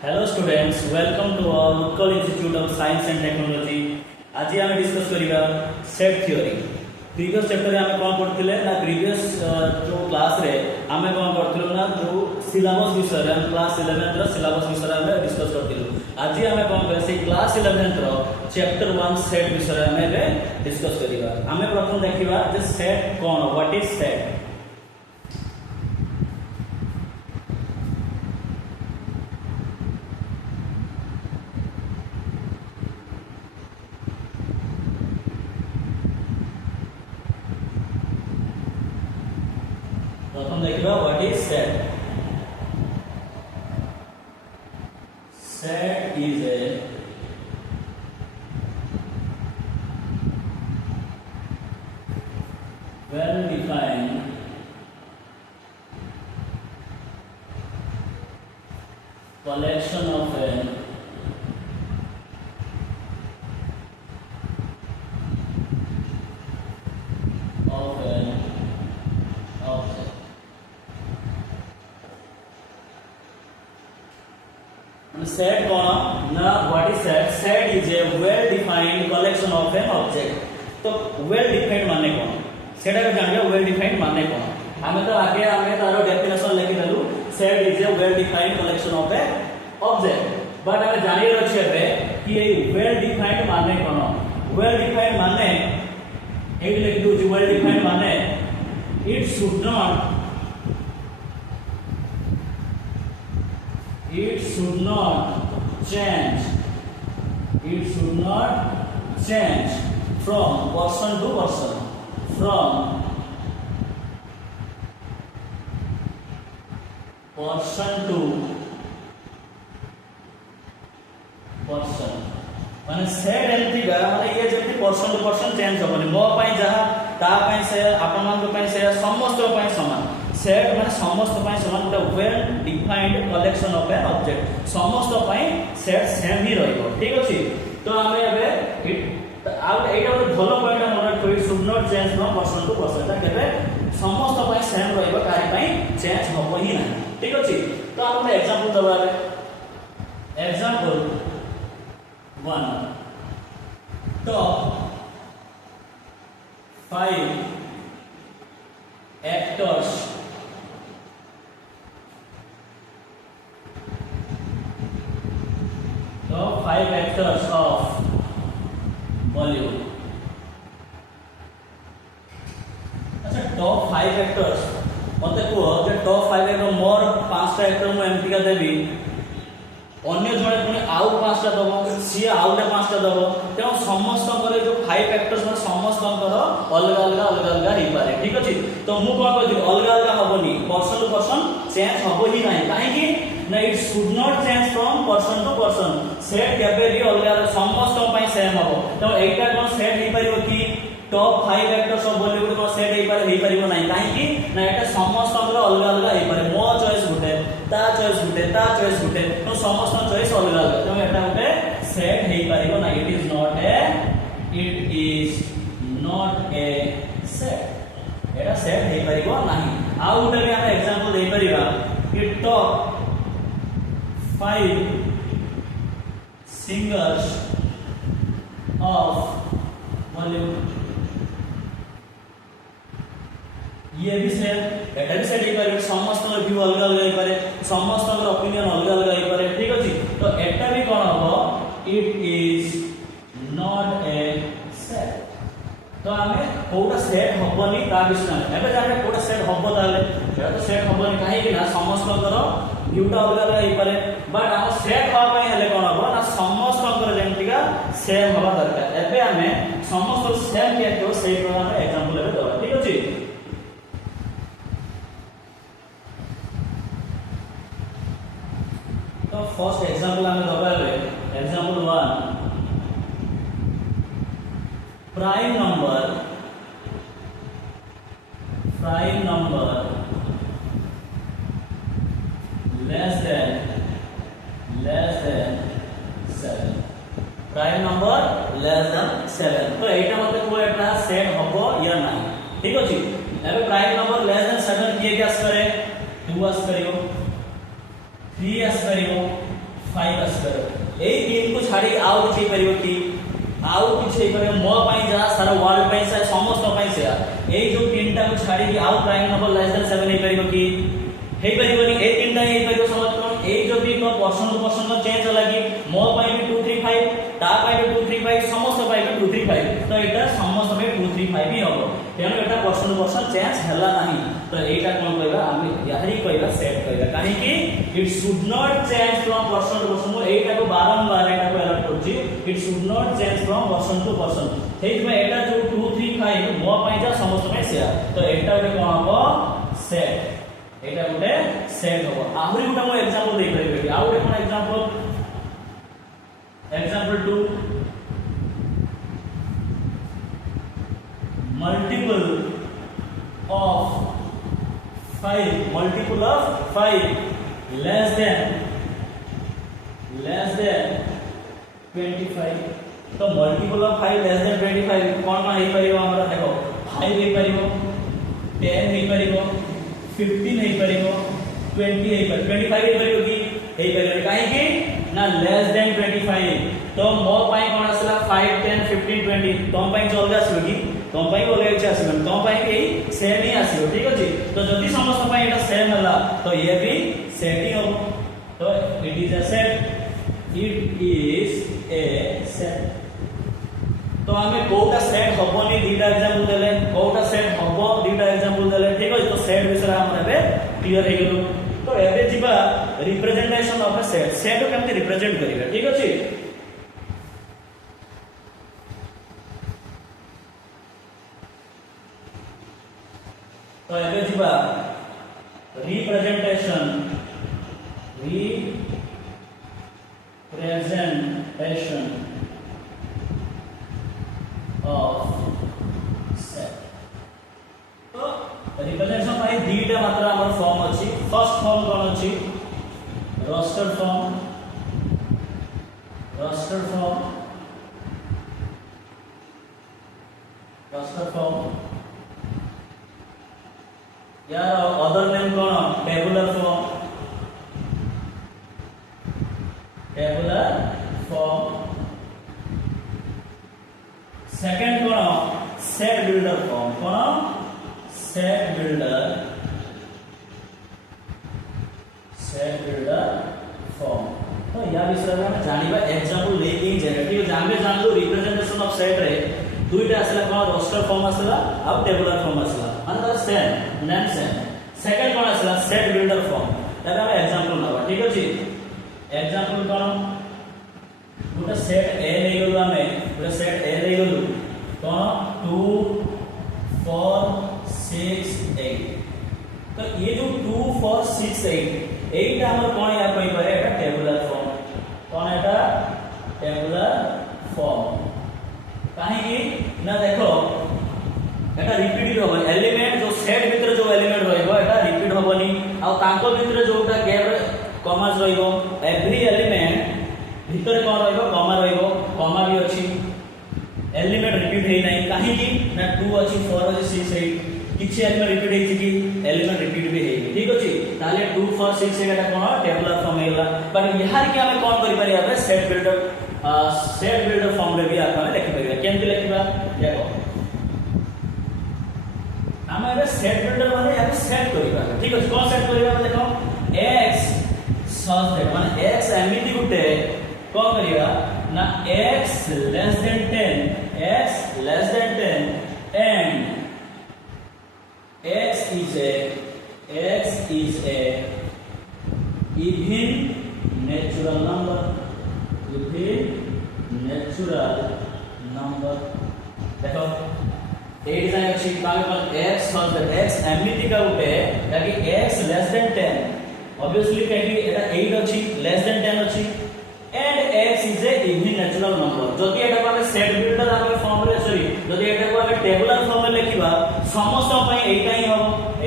Hello students, welcome to our Utkal Institute of Science and Technology. आज आम discuss करिबा set theory. Previous chapter रे आमे कोन पढथिले ना प्रीवियस जो क्लास रे आमे कोन पढथिलो ना जो सिलेबस विषय रे क्लास 11 रो सिलेबस विषय रे आमे डिस्कस करथिलो. आज आमे कोन बेसी क्लास 11 रो चैप्टर 1 सेट विषय रे आमे डिस्कस करिबा. आमे प्रथम देखिबा जे सेट कोन, व्हाट इज सेट. प्रथम देखिबा what is set. Set is a well defined collection of an object. Set कौन ना what is set? Set is a well defined collection of an object. तो well defined माने कौन? Set अगर जान well defined माने कौन? हमें तो आगे हमें तारो डेफिनेशन लेके चलू. Set is a well defined collection of an object. But हमें जानिए रखिए बे कि ये well defined माने कौन? Well defined माने एक लिख दो जो well defined माने it should not change. It should not change from person to person. From person to person. माने सेट एमती बा माने ये जेमती पर्सन टू पर्सन चेंज होबनी. मो पई जहा ता पई से आपन मान को पई से समस्त पई समान. सेट माने समस्त पई समान गोटे well defined collection of an object. समस्त पई सेट सेम ही रहइबो. ठीक अछि. तो हमें एबे आउ एटा गोटे भलो पॉइंट मन रखो. It should not change from person to person. ता केबे समस्त पई सेम रहइबो, कारी पई चेंज होबो ही ना. ठीक अछि. तो हम एग्जांपल दबाले. Example 1. Top 5 actors of Bollywood. अच्छा टॉप 5 एक्टर्स मते को जे टॉप 5 एक्टर मोर 5टा एक्टर मु एमटी का देबी. अन्य जणे पुनी आउ 5टा दबो, सी आउटे 5टा दबो. तेनो समस्त करे जो 5 एक्टर्स माने समस्त अलग अलग ही पारे. ठीक अछि. तो मु कोन कहथि अलग हबोनी, पर्सन टू पर्सन चेंज हबो ही नाही. काहे कि ना it should not change from person to person. सेट केबे भी अलग समस्त पई सेम हबो. तो एटा कोन सेट हे परिबो कि टॉप 5 एक्टर्स ऑफ बॉलीवुड को सेट हे परिबो नाही. काहे कि ना एटा समस्त अलग हे पारे. मो चॉइस गुटे, ता चॉइस गुटे, ता चॉइस गुटे. तो समस्त चॉइस अलग. तो एटा गुटे सेट हे परिबो नाही. It is not a set. Etah set हे परिबो नाही. आ गुटे भी हम एग्जांपल दे परिबा कि टॉप 5 singers of Bollywood. ये भी सेट, एटा भी सेट हे पारे. समस्त व्यू अलग हे पारे, समस्त ओपिनियन अलग हे पारे. ठीक अछि. तो एटा भी कोन हबो, it is not a set. तो हमें कोटा सेट हबनी ता विषय एबे जाने कोटा सेट हबो ताले एटा तो सेट हबनी. काहे कि ना समस्त व्यूटा अलग हे पारे. बट हम सेट हवा पई हले कोन हबो ना समस्त जेमतिका सेम हवा दरकार. एबे हमें समस्त सेम के तो सेट प्रकार एग्जांपल लेबे दवा. ठीक अछि. तो फर्स्ट एग्जांपल हमें दबाले. Example 1. Prime number less than 7. Prime number less than 7. तो एटा मते को एटा सेट हबो या नाही. ठीक अछि. एबे प्राइम नंबर less than 7 किए क्या करे 2 आस करियो 3 आस करियो 5 ଆସିପାରେ ଏଇ ତିନିକୁ ଛାଡ଼ି ଆଉ କିଛି ହେଇପାରିବ କି ଆଉ କିଛି ହେଇପାରିବ ମୋ ପାଇଁ ଯାହା ସାରା ୱାର୍ଲଡ ପାଇଁ ସାରା ସମସ୍ତ ପାଇଁ ସେୟା ଏଇ ଯୋଉ ତିନିଟାକୁ ଛାଡ଼ିକି ଆଉ ପ୍ରାଇମ୍ ନମ୍ବର ଲେସ୍ ଦେନ୍ 7 ହେଇପାରିବ କି ହେଇପାରିବନି ଏଇ ତିନିଟା ହେଇପାରିବ ସମସ୍ତ ଏଇ ଯଦି ତ ପର୍ସନ ଟୁ ପର୍ସନ ଚେଞ୍ଜ ହେଲା କି ମୋ ପାଇଁ ବି 2 3 5 ତା ପାଇଁ ବି 2 3 5 ସମସ୍ତ ପାଇଁ ବି 2 3 5 ତ ଏଇଟା ସମସ୍ତ ପାଇଁ 2 3 5 ହିଁ ହବ ତେଣୁ ଏଟା ପର୍ସନ ଟୁ ପର୍ସନ ଚେଞ୍ଜ ହେଲା ନାହିଁ ତ ଏଇଟା कोन कहबा ଆମେ यारी कहबा सेट कहबा काहे कि it should not change from person to person एटा को बारंबार एटा को अलर्ट करछि it should not change from person to person हेइ में एटा जो 2 3 5 मो पई जा समस्त में सेया तो एटा गोटे कोन हबो सेट एटा गोटे सेट हबो आहुरी गोटे मो एग्जांपल दे परिबे आ गोटे कोन example 2 multiple of 5 multiple of 5 less than 25 तो multiple of 5 less than 25 कौन मा हे परिबो हमरा देखो 5 हे परिबो 10 हे परिबो 15 हे परिबो 20 हे परिबो 25 हे परिबो की हे परिबो काहे कि ना less than 25 तो मो पाई कोन आसला 5 10 15 20 तो पाई जल्दी आसलो की तम पाई बोले इच्छा आसीबो तम पाई भी सेम ही आसीबो ठीक अछि तो जदी समस्त पाई एटा सेम हला तो ये भी सेट ही हो तो इट इज अ सेट तो हमें कोटा सेट हबोनी दीटा एग्जांपल देले कोटा सेट हबो दीटा एग्जांपल देले ठीक अछि तो सेट विषय हम एबे क्लियर हे गेलो तो एबे जिबा representation of a set set केमते रिप्रेजेंट करिवे ठीक अछि तो एबे जिबा रिप्रेजेंटेशन ऑफ सेट तो रिप्रेजेंटेशन भाई दीटा मात्रा हमर फॉर्म अछि फर्स्ट फॉर्म कोन अछि रोस्टर फॉर्म यार अदर नेम कोन टेबुलर फॉर्म सेकंड कोन सेट बिल्डर फॉर्म तो या विषय में जानिबा एग्जांपल लेके जनरेटिव जानबे जानलो रिप्रेजेंटेशन ऑफ सेट रे दुईटा आसला कोन रोस्टर फॉर्म आसला आ टेबुलर फॉर्म आसला मतलब सेम नेम सेम सेकंड कोन आसला सेट बिल्डर फॉर्म तबे हम एग्जांपल नबा ठीक अछि एग्जांपल कोन गोटे सेट ए ले गेलु हमें गोटे सेट ए ले गेलु कोन 2 4 6 8 तो ये जो 2 4 6 8 एटा हमर कोन या कहि पारे एटा टेबुलर फॉर्म कोन एटा टेबुलर फॉर्म काहे कि ना देखो एटा रिपीट होबो एलिमेंट जो सेट भीतर जो एलिमेंट रहइबो एटा रिपीट होबोनी आ तांको भीतर जोटा गैप कॉमास रहइबो एवरी एलिमेंट भीतर कोन रहइबो कॉमा रहइबो कॉमा भी अछि एलिमेंट रिपीट हेइ नै काहे कि ना 2 अछि 4 अछि 6 8 किछि एलिमेंट रिपीट हेइ कि एलिमेंट रिपीट भी हेइ ठीक अछि ताले 2 4 6 8 एटा कोन टेबुलर फॉर्म हेला पर यहार के हमें कोन करि पारि आबे सेट बिल्डर फॉर्म रे भी आपण लिखि परिबा केमति लिखिबा देखो हम एबे सेट बिल्डर माने एबे सेट करिबा ठीक अछि कोन सेट करिबा देखो x सॉल्व दे माने x एमिति गुटे कोन करिबा ना x less than 10 and x is a even natural number देखो एट जाय अछि काल पर x सॉल्व दे x एमिति का उठे ताकि x less than 10 ऑब्वियसली कहि एटा 8 अछि less than 10 अछि and x is a even natural number जदि एटा को हम सेट बिल्डर हम फॉर्म रे सॉरी जदि एटा को हम टेबुलर फॉर्म में लिखिबा समस्त पई एटा ही हो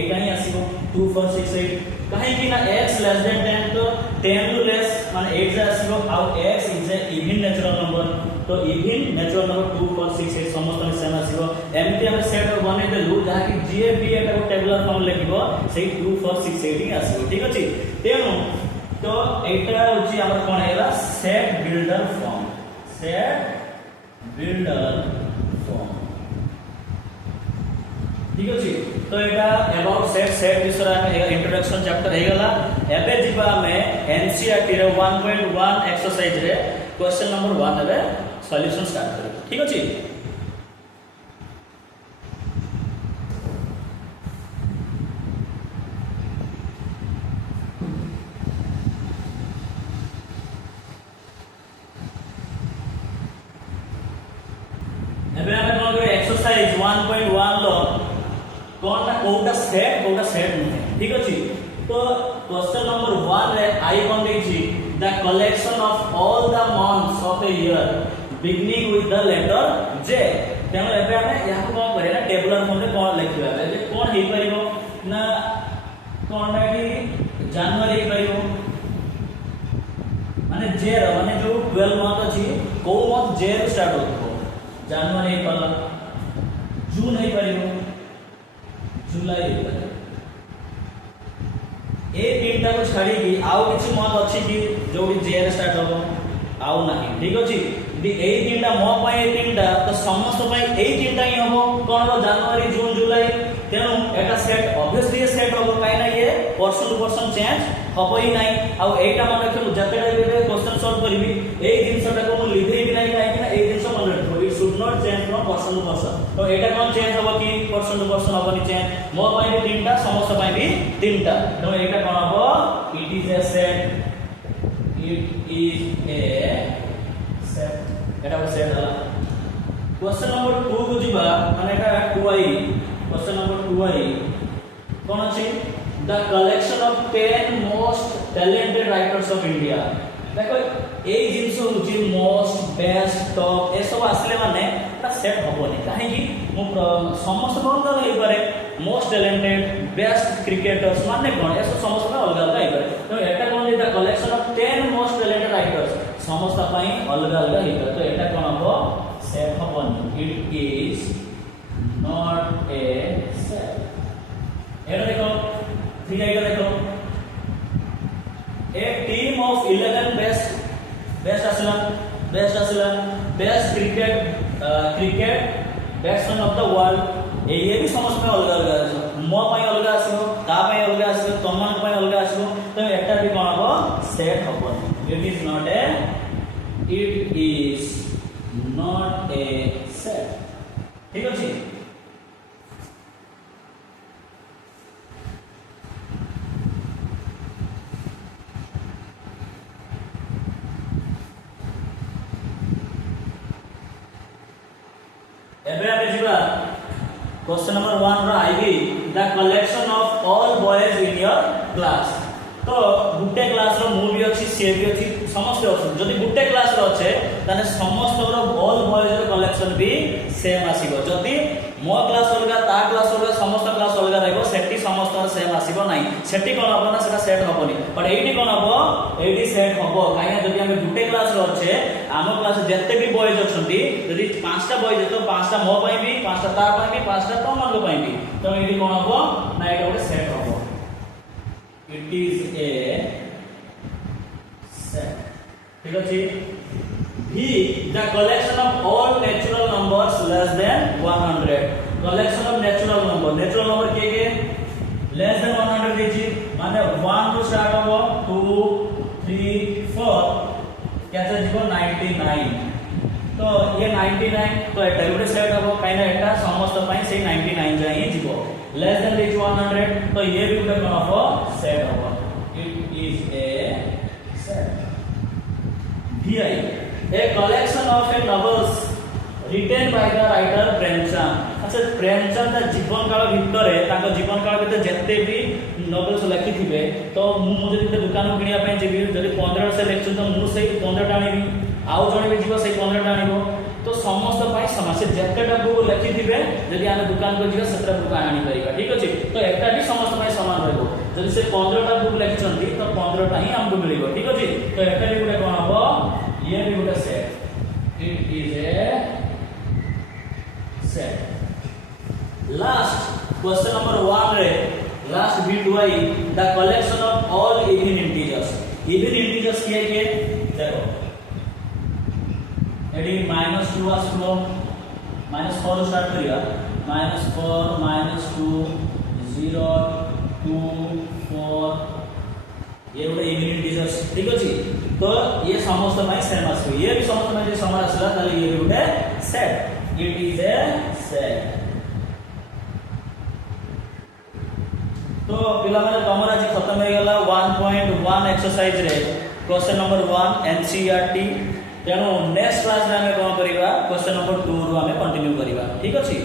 एटा ही आसीबो 2 4 6 8 काहे कि ना x less than 10 तो 10 टू लेस माने 8 जे आसीबो आ x is a even natural number तो even natural number 2 4 6 8 समस्त में सेम आसीबो एमटी हम सेट बने देलु जहा कि जे भी एटा को टेबुलर फॉर्म लिखिबो सेही 2 4 6 8 ही आसीबो ठीक अछि तेनु तो एटा होची हमर कोन हेला सेट बिल्डर फॉर्म ठीक अछि तो एटा अबाउट सेट विषय में इंट्रोडक्शन चैप्टर हे गला एबे जिबा में एनसीईआरटी रे 1.1 एक्सरसाइज रे क्वेश्चन नंबर 1 एबे सॉल्यूशन स्टार्ट करी ठीक अछि एबे हम कोन करे एक्सरसाइज 1.1 लो कोन कोटा सेट नुहे ठीक अछि तो क्वेश्चन नंबर 1 रे आई कोन देछि the collection of all the months of a year beginning with the letter जे तेनो एबे हम या कोन करे ना टेबुलर फॉर्म रे कोन लिखिबा जे कोन हे परिबो ना कोन कि जनवरी हे परिबो माने जे माने जो 12 मंथ अछि को मंथ जे स्टार्ट होतो जनवरी पला जून है परिबो जुलाई है ए तीनटा को छाड़ी की आउ किछि मंथ अछि कि जोडी जे स्टार्ट होबो आउ नाही ठीक अछि यदि ए तीनटा म पय ए तीनटा तो समस्त पय ए तीनटा ही होबो कोन हो जनवरी जून जुलाई तेनु एटा सेट ऑब्वियसली सेट होबो काई ना ये पर्सन टू पर्सन चेंज होबो ही नाही आउ एटा मन रखु जतेडा भी क्वेश्चन सॉल्व करबी ए जिंसटा को मु लिखै भी नाही काई ना ए जिंस मन रखु it should not change from person to person तो एटा कोन चेंज होबो कि पर्सन टू पर्सन होबो नि चेंज मो पय भी तीनटा समस्त पय भी तीनटा तो एटा कोन होबो इट इज ए सेट एटा को सेट हला क्वेश्चन नंबर 2 को जिबा माने एटा 2i क्वेश्चन नंबर 2i कोन अछि the collection of 10 most talented writers of India देखो ए जिंस होची मोस्ट बेस्ट टॉप ए सब आसले माने ता सेट होबोनी काहे कि मु समस्त कोन नै पारे मोस्ट टैलेंटेड बेस्ट क्रिकेटर्स माने कोन ए सब समस्त का अलग अलग पारे तो एटा कोन the collection of 10 most talented writers समस्त पई अलग अलग हिबे तो एटा कोन हो सेट होबोनी it is not a set एटा देखो ठीक है देखो a team of 11 best aslan best cricket batsman of the world ये भी समझ में अलग अलग आछो मो पय अलग आछो ता पय अलग आछो तमन पय अलग आछो तो एकटा भी कोन हो सेट होबो it is not a set ठीक अछि एबे आबे जिबा क्वेश्चन नंबर 1 रो आईबी the collection of all boys in your class तो गुटे क्लास रो मु भी अछि से भी अछि समस्त अछि जदि गुटे क्लास रो अछि तने समस्त रो ऑल बॉयज रो कलेक्शन भी सेम आसीबो जदि मो क्लास अलगा ता क्लास अलगा समस्त क्लास अलगा रहबो सेठी समस्त सेम आसीबो नाही सेठी कोन हबो ना सेटा सेट हबोनी बट एठी कोन हबो एठी सेट हबो काहे जदि हम गुटे क्लास रो अछि आम क्लास जत्ते भी बॉयज अछंती जदि पांचटा बॉयज तो पांचटा मो पय भी पांचटा ता पय भी पांचटा तमन को पय भी तो एठी कोन हबो ना एटा गोटे सेट हबो इट इज ए सेट ठीक अछि भी the collection of all natural numbers less than 100 collection of natural number के लेस देन 100 देछि माने 1 टू स्टार्ट हो 2 3 4 कैसे जीवो 99 तो ये 99 तो एटा गुटे सेट हो काइना एटा समस्त पय से 99 जाई जीवो लेस देन देछि 100 तो ये भी गुटे कोन हो सेट हो it is a set vi a collection of a novels written by the writer Premchand अच्छा प्रेमचंद जीवन काल भितरे ताको जीवन काल भितर जत्ते भी नोवेल्स लिखि थिबे तो मु जदि दुकान को किनिया पय जेबी जदि 15 से लेक्चर तो मु से 15 टाणीबी आउ जणे भी जीव से 15 टाणीबो तो समस्त पय समस्या जत्तेटा बुक लिखि थिबे जदि आमे दुकान को जीवा सतरा बुक आनी परिबा ठीक अछि तो एकटा भी समस्त पय समान रहबो जदि से 15 टा बुक लिखिसंती तो 15 टा ही हमको मिलिबो ठीक अछि तो एकटा भी गुटे कोन हबो ये भी गुटे set it is a set last question number 1 रे last bit why the collection of all even integers किए देखो एडी -2 आसलो -4 स्टार्ट करिया -4 -2 0 2 4 ये गोटे इवन इंटीजर्स ठीक अछि तो ये समस्त में सेम आसो ये भी समस्त में जे समान आसला ताले ये भी गोटे set it is a set तो पिला माने तमरा आज खत्म हो गला 1.1 एक्सरसाइज रे क्वेश्चन नंबर 1 एनसीईआरटी तेणु नेक्स्ट क्लास रे हमें कोन करिवा क्वेश्चन नंबर 2 रो हमें कंटिन्यू करिवा ठीक अछि।